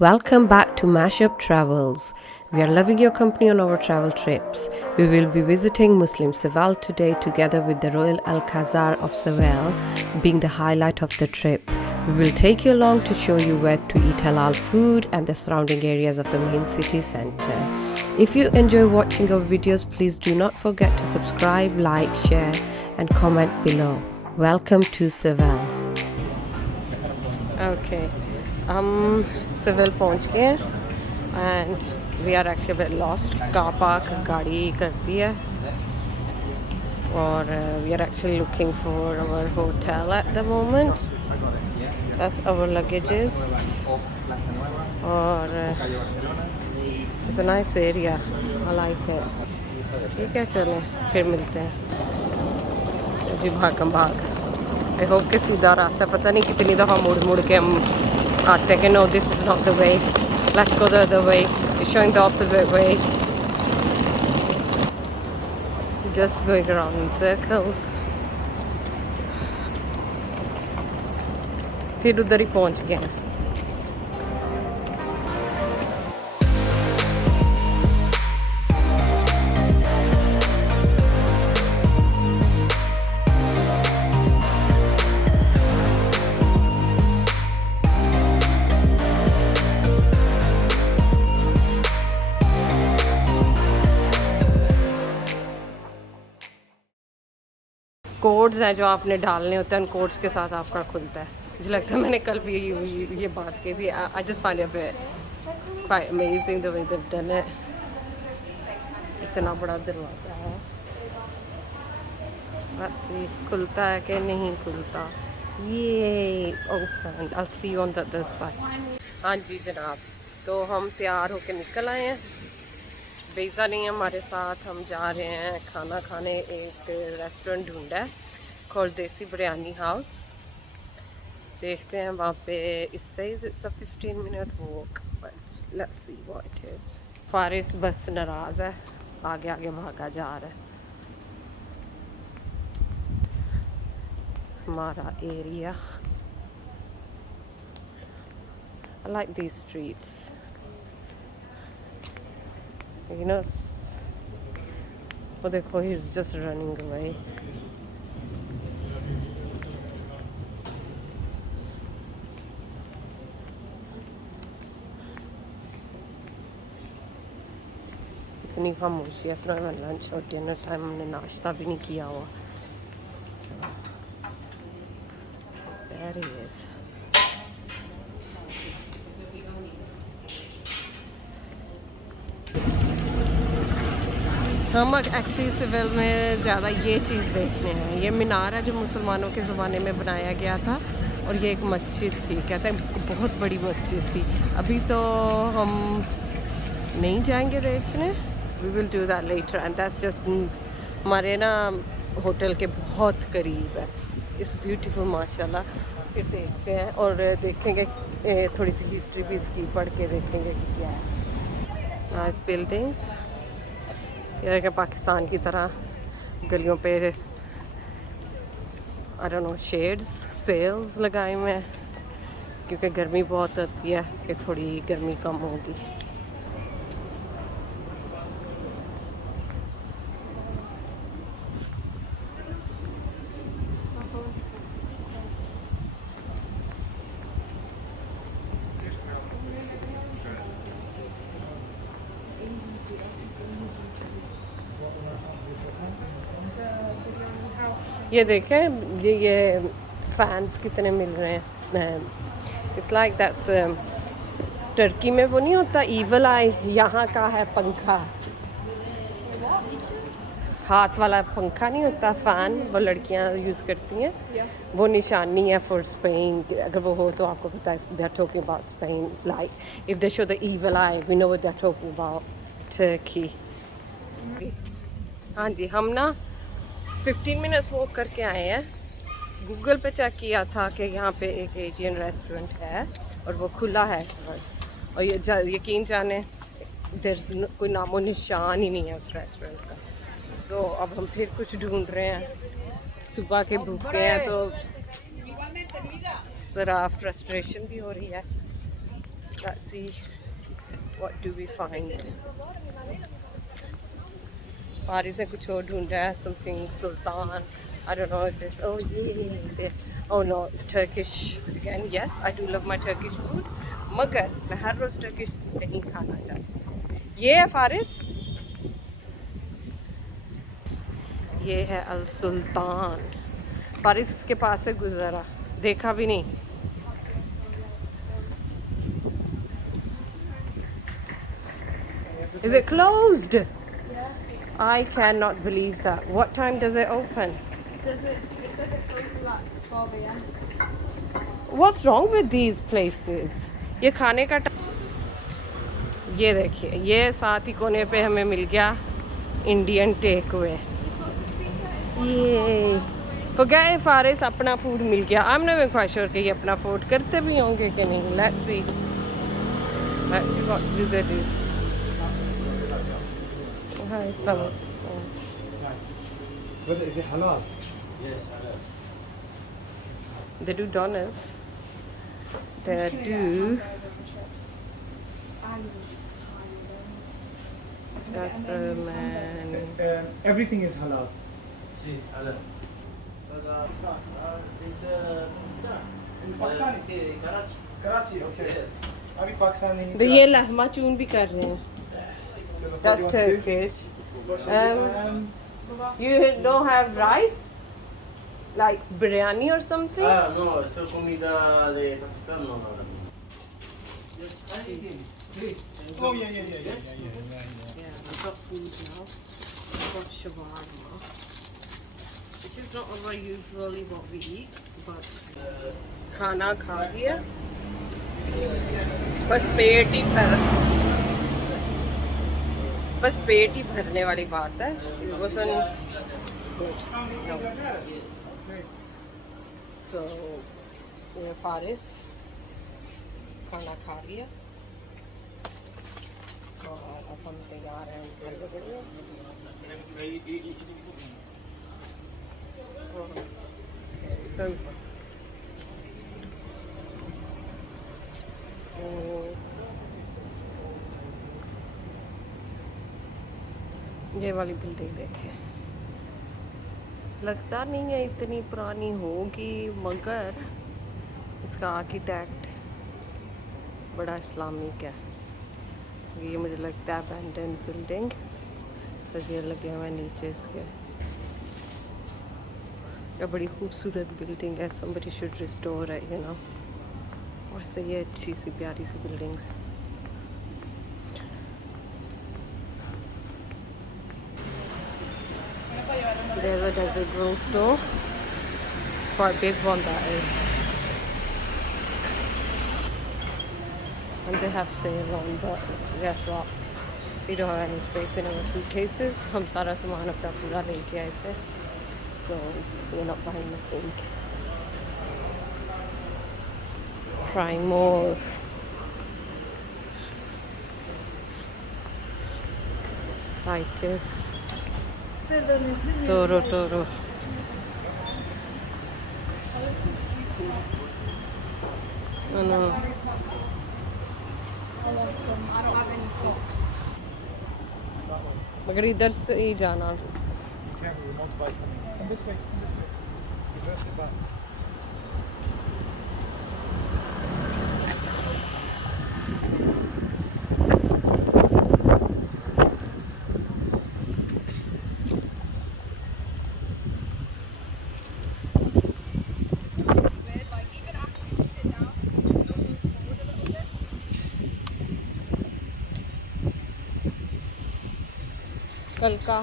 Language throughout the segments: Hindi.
Welcome back to Mashup Travels. We are loving your company on our travel trips. We will be visiting Muslim Seval today together with the Royal Alcazar of Seval being the highlight of the trip. We will take you along to show you where to eat halal food and the surrounding areas of the main city center. If you enjoy watching our videos, please do not forget to subscribe, like, share and comment below. Welcome to Seval. Okay. Seville पहुंच गए हैं and we are actually lost car park गाड़ी करती है और we are actually looking for our hotel at the moment that's our luggages और it's a nice area I like it ठीक है चलें फिर मिलते हैं जी भागम भाग आई होप के सीधा रास्ता पता नहीं कितनी दफ़ा मुड़ मुड़ के हम आते हैं कि no this is not the way, let's go the other way. It's showing the opposite way, just going around in circles. फिर उधर ही पहुंच गए हैं. कोड्स हैं जो आपने डालने होते हैं, उन कोड्स के साथ आपका खुलता है. मुझे लगता है मैंने कल भी ये बात की थी. I just find it quite amazing the way they have done it. इतना बड़ा दरवाज़ा है. लेट्स सी खुलता है कि नहीं खुलता. ये open. I will see you on the other side. हाँ जी जनाब, तो हम तैयार होकर निकल आए हैं. वीज़ा नहीं है हमारे साथ. हम जा रहे हैं खाना खाने. एक रेस्टोरेंट ढूंढा है कॉल्ड देसी बिरयानी हाउस. देखते हैं वहाँ पे. इससे it's a 15-minute walk but let's see what it is. Faris बस नाराज़ है, आगे आगे भागा जा रहा है. हमारा area. I like these streets. You know, वो देखो he is just running away. इतनी खामोशी है. इसमें लंच और डिनर टाइम हमने नाश्ता भी नहीं किया हुआ. There he is. हम एक्चुअली सिविल में ज़्यादा ये चीज़ देखने हैं. ये मीनार है जो मुसलमानों के ज़माने में बनाया गया था और ये एक मस्जिद थी. कहते हैं बहुत बड़ी मस्जिद थी. अभी तो हम नहीं जाएंगे देखने. We will do that later and that's just हमारे ना होटल के बहुत करीब है. इट्स ब्यूटीफुल माशाल्लाह. फिर देखते हैं और देखेंगे थोड़ी सी हिस्ट्री भी इसकी पढ़ के देखेंगे कि क्या है. Nice buildings. ये देखिए पाकिस्तान की तरह गलियों पे I don't know shades sales लगाए हुए हैं क्योंकि गर्मी बहुत होती है कि थोड़ी गर्मी कम होगी. ये देखें ये फैंस कितने मिल रहे हैं. इट्स लाइक दैट्स टर्की में वो नहीं होता ईवल आई. यहाँ का है पंखा, हाथ वाला पंखा नहीं होता फ़ैन, वो लड़कियाँ यूज़ करती हैं. वो निशानी है फॉर स्पेन. अगर वो हो तो आपको पता है they are talking about Spain. Like if they show the evil eye we know what they are talking about Turkey. हाँ जी, हम ना 15 मिनट्स वॉक करके आए हैं. गूगल पे चेक किया था कि यहाँ पे एक एशियन रेस्टोरेंट है और वो खुला है इस वक्त. और ये यकीन जाने देयर कोई नामो निशान ही नहीं है उस रेस्टोरेंट का. सो अब हम फिर कुछ ढूंढ रहे हैं. सुबह के भूखे हैं तो ज़रा फ्रस्ट्रेशन भी हो रही है. Let's see what do we find. Paris ने कुछ और ढूंढ रहा है, something Sultan. I don't know if it's oh no, it's Turkish again. Yes, I do love my Turkish food. मगर मैं हर रोज Turkish food नहीं खाना चाहती. ये है फारिस, ये है अल सुल्तान. फारिस इसके पास से गुजरा, देखा भी नहीं. Is it closed? I cannot believe that. What time does it open? It says it closes at 12 a.m. What's wrong with these places? ये खाने का ये देखिए, ये साथ ही कोने पे हमें मिल गया इंडियन टेक अवे. ये forget if फारिस अपना फूड मिल गया. I'm not even quite sure कि ये अपना फूड करते भी होंगे कि नहीं. Let's see what do they do. Hi, Assalamu. Whether is it halal? Yes, halal. They do donuts. They do. That's the man. Everything is halal. See, halal. It's Pakistani? See, Karachi. Karachi, okay. Yes. अभी पाकिस्तानी तो ये लहमा चून भी कर रहे हैं. That's Turkish. You don't have rice? Like biryani or something? No, eso comida de Pakistan, no. Just anything. Please. Oh yeah. Yeah, I've got food now. I've got shawarma, which is not usually what we eat, but खाना खा लिया, बस पेट ही भरने वाली बात है. It wasn't good. No. So, ये फारिस खाना खा लिया और अब हम तैयार हैं घर के लिए. ये वाली बिल्डिंग देखें, लगता नहीं है इतनी पुरानी होगी, मगर इसका आर्किटेक्ट बड़ा इस्लामिक है. ये मुझे लगता है अबैंडन बिल्डिंग, तस्वीर लगे हुए हैं नीचे इसके. ये बड़ी खूबसूरत बिल्डिंग है. somebody should restore it, you know. और सही है, अच्छी सी प्यारी सी buildings. There's a desert grow store. Quite big one that is. And they have sale on, but guess what? We don't have any space in our suitcases. हम सारा सामान अपना पूरा लेके आए थे. So we're not buying nothing. Trying more. Cycus. Toro. I want some. I don't have any socks. मगर इधर से ही जाना. Camera, the motorbike coming. Come this way. Reverse it back. कल का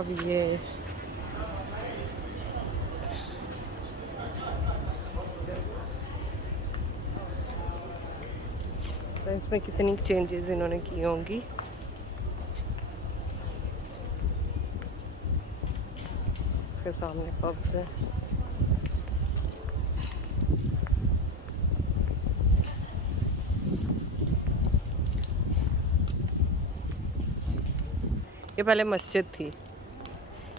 अब ये तो इसमें कितनी चेंजेस इन्होंने की होंगी। इसके सामने पब्स है। ये पहले मस्जिद थी।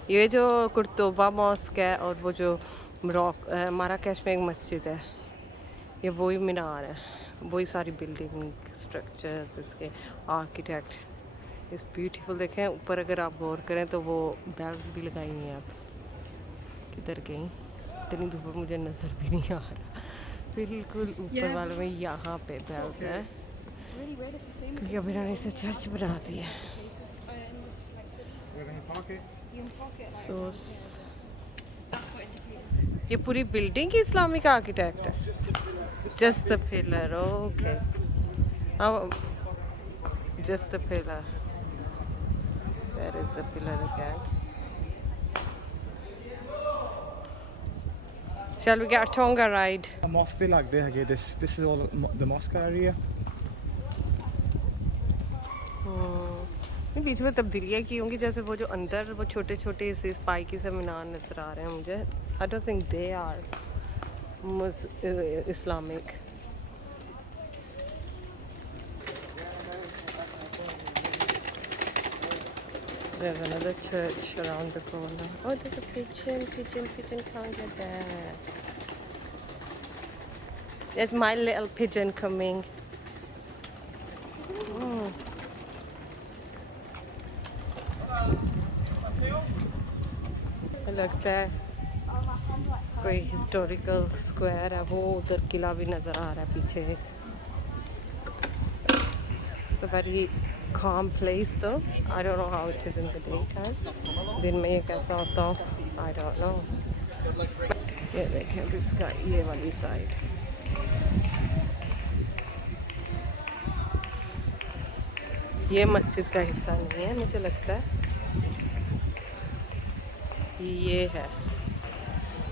ये जो कुर्तोबा मॉस्क है और वो जो माराकेश में एक मस्जिद है, ये वही मीनार है, वही सारी बिल्डिंग स्ट्रक्चर्स, इसके आर्किटेक्ट इस ब्यूटीफुल। देखें ऊपर अगर आप गौर करें तो वो बेल्स भी लगाई हुई हैं। आप किधर गई? इतनी धूप में मुझे नज़र भी नहीं आ रहा। बिल्कुल ऊपर वाले में यहाँ पे बेल्स है, Really weird. It's the same. क्योंकि अभी इन्होंने इसे चर्च बना दिया। In this like city, We're going to park it. you can park it. Like, so that's what indicates. ये पूरी बिल्डिंग इस्लामिक आर्किटेक्ट है। Just the pillar, okay. Just the pillar, there is the pillar again. Shall we get a Tonga ride? A mosque they like there again. This is all the mosque area. नहीं, बीच में तब्दीलियाँ की होंगी, जैसे वो जो अंदर वो छोटे छोटे से स्पाइकी से मीनार नजर आ रहे हैं मुझे। I don't think they are Islamic. There's another church around the corner. Oh, there's a pigeon. Can't get there. There's my little pigeon coming. लगता है कोई हिस्टोरिकल स्क्वायर है। वो उधर किला भी नज़र आ रहा है पीछे। तो very calm place though. I don't know how it is in the daytime. दिन में ये कैसा होता हो, I don't know. ये देखें इसका ये वाली साइड। ये मस्जिद का हिस्सा नहीं है, मुझे लगता है ये है।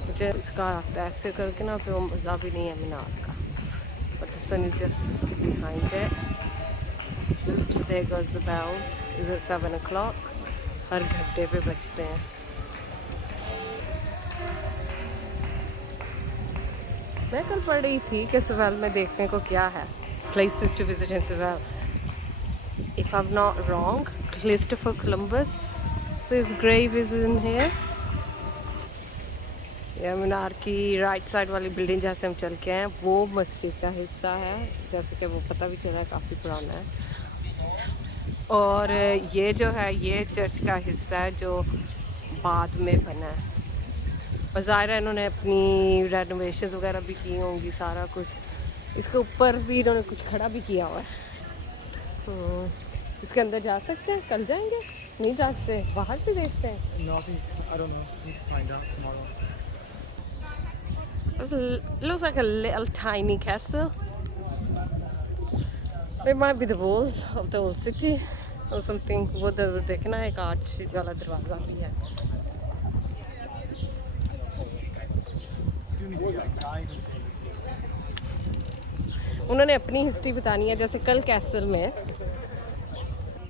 मुझे इसका लगता है ऐसे करके ना, फिर वो मज़ा भी नहीं है मीनार का। But the sun is just behind it. Oops, there goes the bells. Is it 7 o'clock? हर घंटे पे बजते हैं। मैं कल पढ़ रही थी कि सिवाल में देखने को क्या है। Places to visit in Sival. If I'm not wrong, Christopher Columbus's grave is in here. ये मीनार की राइट साइड वाली बिल्डिंग जहाँ से हम चल के आए हैं, वो मस्जिद का हिस्सा है। जैसे कि वो पता भी चला है, काफ़ी पुराना है। और ये जो है ये चर्च का हिस्सा है जो बाद में बना है। और ज़ाहिर है इन्होंने अपनी रेनोवेशंस वगैरह भी की होंगी, सारा कुछ। इसके ऊपर भी इन्होंने कुछ खड़ा भी किया हुआ है। इसके अंदर जा सकते हैं? कल जाएंगे? नहीं जाते, बाहर से देखते हैं। No, I don't know. Need to find out tomorrow. It looks like a little tiny castle. It might be the walls of the old city or something. वो देखना है, एक आर्च वाला दरवाज़ा भी है। उन्होंने अपनी हिस्ट्री बतानी है। जैसे कल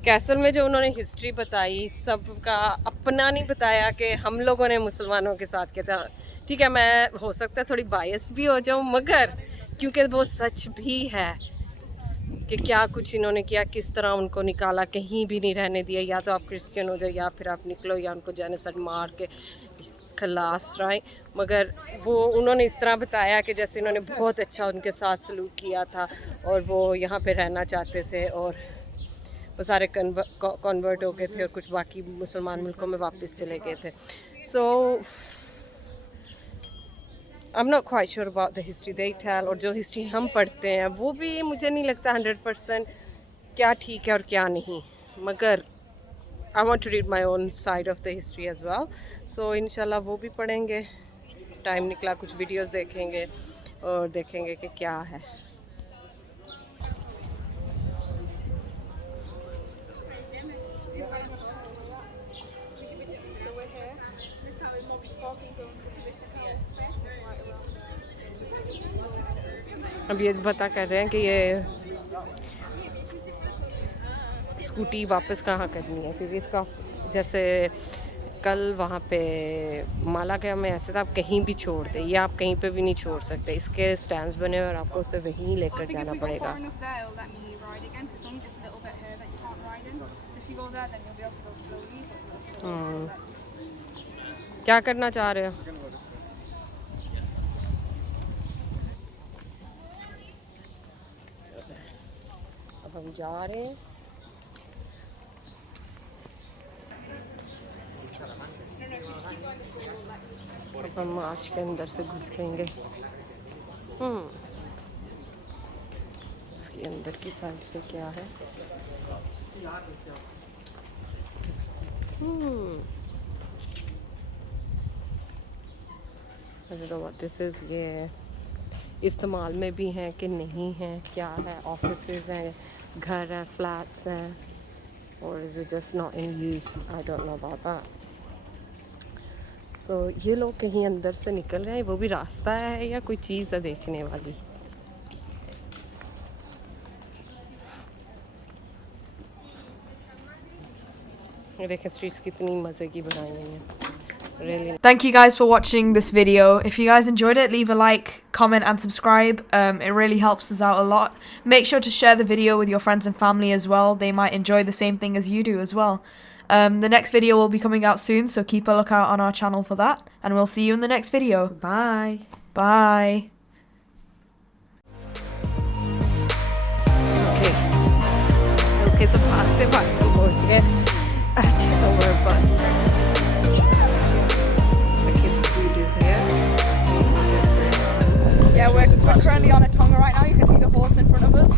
कैसल में जो उन्होंने हिस्ट्री बताई, सबका अपना नहीं बताया कि हम लोगों ने मुसलमानों के साथ किया था। ठीक है, मैं हो सकता है थोड़ी बायस भी हो जाऊँ, मगर क्योंकि वो सच भी है कि क्या कुछ इन्होंने किया, किस तरह उनको निकाला, कहीं भी नहीं रहने दिया। या तो आप क्रिश्चियन हो जाओ या फिर आप निकलो, या उनको जेनोसाइड मार के खलास राय। मगर वो उन्होंने इस तरह बताया कि जैसे इन्होंने बहुत अच्छा उनके साथ सलूक किया था और वो यहाँ पे रहना चाहते थे, और वो सारे कन्वर्ट हो गए थे और कुछ बाकी मुसलमान मुल्कों में वापस चले गए थे। So I am not quite sure about the history they tell. और जो हिस्ट्री हम पढ़ते हैं वो भी मुझे नहीं लगता 100% क्या ठीक है और क्या नहीं, मगर I want to read my own side of the history as well. So इंशाल्लाह वो भी पढ़ेंगे, टाइम निकला कुछ वीडियोस देखेंगे और देखेंगे कि क्या है। So we're here. Literally, most parking zone. अब ये पता कर रहे हैं कि ये स्कूटी वापस कहाँ करनी है, क्योंकि इसका जैसे कल वहाँ पे मालागा में ऐसे था, आप कहीं भी छोड़ दे, ये आप कहीं पे भी नहीं छोड़ सकते, इसके स्टैंड्स बने हुए और आपको उसे वहीं I लेकर think if जाना we go पड़ेगा। far enough there, it'll let me ride again. 'Cause it's only just a little bit here that you can't ride in. So if you go there, then you'll be able to go slowly. But you'll still let you. क्या करना चाह रहे हो? अब हम जा रहे हैं। अब हम मार्च के अंदर से घुसेंगे। इसके अंदर की साइड पे क्या है? दिस इज़, ये इस्तेमाल में भी हैं कि नहीं हैं, क्या है, ऑफिसेज हैं, घर है, फ्लैट्स हैं, और is it just not in use, I don't know about that. So ये लोग कहीं अंदर से निकल रहे हैं, वो भी रास्ता है या कोई चीज़ है देखने वाली? ये देखें स्ट्रीट्स कितनी मज़े की बनाई हुई हैं। Really. Thank you guys for watching this video. If you guys enjoyed it, leave a like, comment and subscribe. It really helps us out a lot. Make sure to share the video with your friends and family as well. They might enjoy the same thing as you do as well. The next video will be coming out soon, so keep a lookout on our channel for that. And we'll see you in the next video. Bye. Bye. Okay, so फास्ते भागते पहुंच गए at our bus. The kids' food is here. Yeah, we're currently on a Tonga right now. You can see the horse in front of us.